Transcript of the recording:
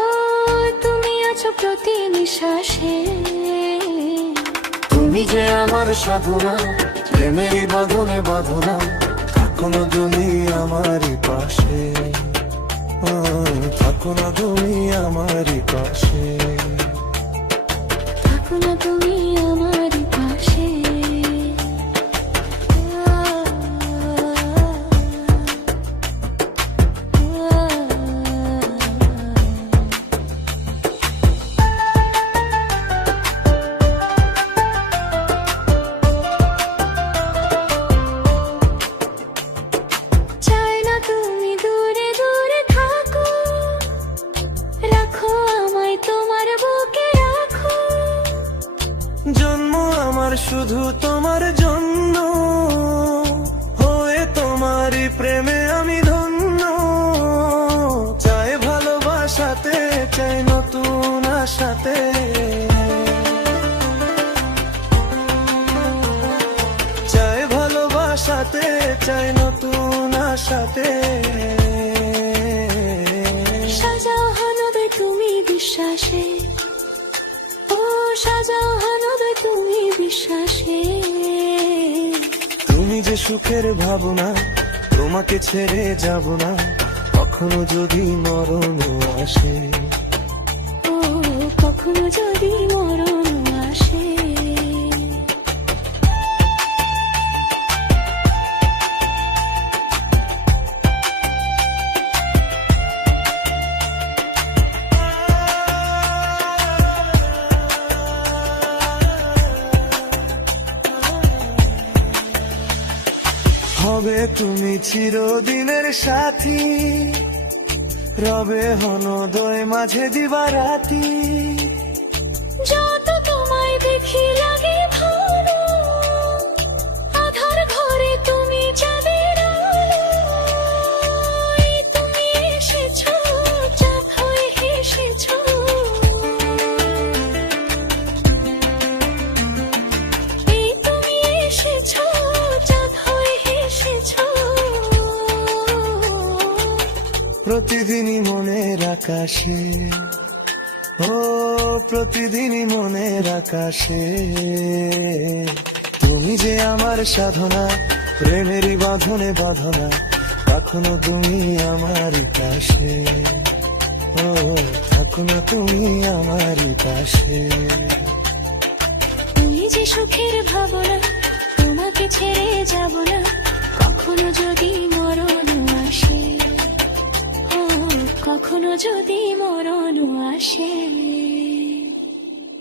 ও তুমি আছো প্রতি নিঃশ্বাসে। তুমি যে আমার সাধনা, প্রেমেরই বাঁধনে বাঁধনা, থাকো না তুমি আমারই পাশে, থাকো না তুমি আমারই পাশে, থাকো না তুমি আমারই পাশে। চাই না তুমি দূরে দূরে থাকো, রাখো আমায় তোমার বুকে রাখো। জন্ম আমার শুধু তোমার জন্য, হয়ে তোমারই প্রেমে আমি ধন্য। চাই ভালোবাসাতে, চাই নতুন আশাতে, চাই ভালোবাসাতে, চাই নতুন আশাতে। সাজাও হানবে তুমি বিশ্বাসে, ও সাজাও হানবে তুমি বিশ্বাসে। তুমি যে সুখের ভাবনা, তোমাকে ছেড়ে যাব না, কখনো যদি মরণ আসে, ও কখনো যদি মরণ আসে। হবে তুমি চিরদিনের সাথী, রবে হনদয় মাঝে দিবারাতি। যত তোমায় দেখি লাগে ভালো, আধার ঘরে তুমি চাঁদের আলো। এই তুমি এসেছো, চাঁদ হয়ে হেসেছো। এই তুমি এসেছো, চাঁদ হয়ে হেসেছো। প্রতিদিনই মনের আকাশে, ও প্রতিদিনই মনের আকাশে, তুমি যে আমার সাধনা, প্রেমেরই বাঁধনে বাঁধনা, কখনো তুমি আমারই পাশে, ও থাকো না তুমি আমারই পাশে। তুমি যে সুখের ভাবনা, তোমাকে ছেড়ে যাব না, কখনো যদি মরণ আসে, ও কখনো যদি মরণ আসে।